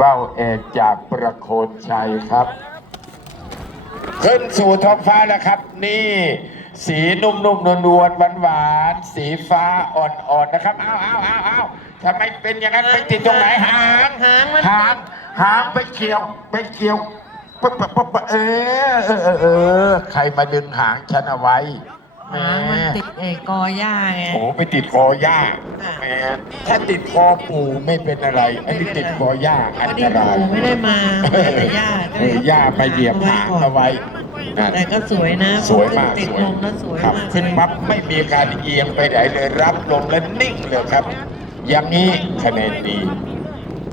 ว่าวเอกจากประโคนชัยครับ ขึ้นสู่ท้องฟ้าแล้วครับ นี่ สีนุ่มๆนวลๆหวานๆสีฟ้าอ่อนๆนะครับอ้าวอ้าวอ้าวอ้าวทำไมเป็นอย่างนั้นไปติดตรงไหนหางหางมัน หางหางไปเกี่ยวไปเกี่ยวปั๊บปั๊บปั๊บปั๊บเออเออเออเออใครมาดึงหางฉันเอาไว้แหหางมันติดเอกอหญ้าไง โอ้ไปติดคอย่าอะแหมถ้าติดคอปู่ไม่เป็นอะไร อันนี้ติดคอย่าอันพอตดีรายปู่ไม่ได้มาแต่ย่าก็เอเลยอย่ามาเหยียบหางเอาไว้นะแต่ก็สวยนะสวยมากติดสวยลมแล้วสวยครับ มากขึ้นปั๊บไม่มีการเอียงไปไหนเลยรับลงแล้วนิ่งเลยครับ อย่างนี้คะแนนดี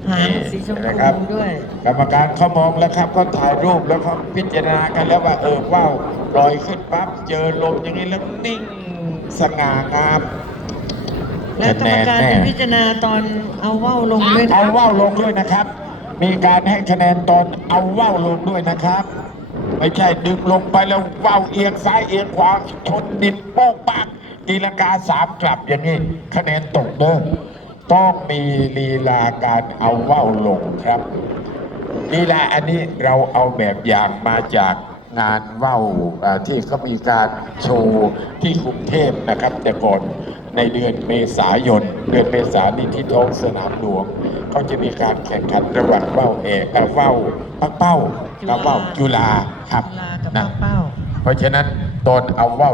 หางสีชมนะครับพูด้วย กรรมการเขามองแล้วครับเขาถ่ายรูปแล้วเขาพิจารณากันแล้วว่าเออว้าวลอยขึ้นปั๊บเจอลมอย่างนี้แล้วนิ่งสง่างามและกรรมการคะแนนแน่จะพิจารณาตอนเอาว่าวลงด้วยนะเอาว่าวลงด้วยนะครับ มีการให้คะแนนตอนเอาว่าวลงด้วยนะครับไม่ใช่ดึงลงไปแล้วว่าวเอียงซ้ายเอียงขวาชนดินโป้งปักตีลังกาสามกลับอย่างนี้คะแนนตกเด้อ ต้องมีลีลาการเอาว่าวลงครับลีลาอันนี้เราเอาแบบอย่างมาจากงานว่าวอ่าที่เขามีการโชว์ที่กรุงเทพนะครับ แต่ก่อนในเดือนเมษายน เดือนเมษายนนี่ที่ท้องสนามหลวงเขาจะมีการแข่งขันระหว่างว่าวเอกเอ่อว่าวปักเป้ากับว่าวจุฬาครับจุฬากับนะปักเป้าเพราะฉะนั้นตอนเอาว่าว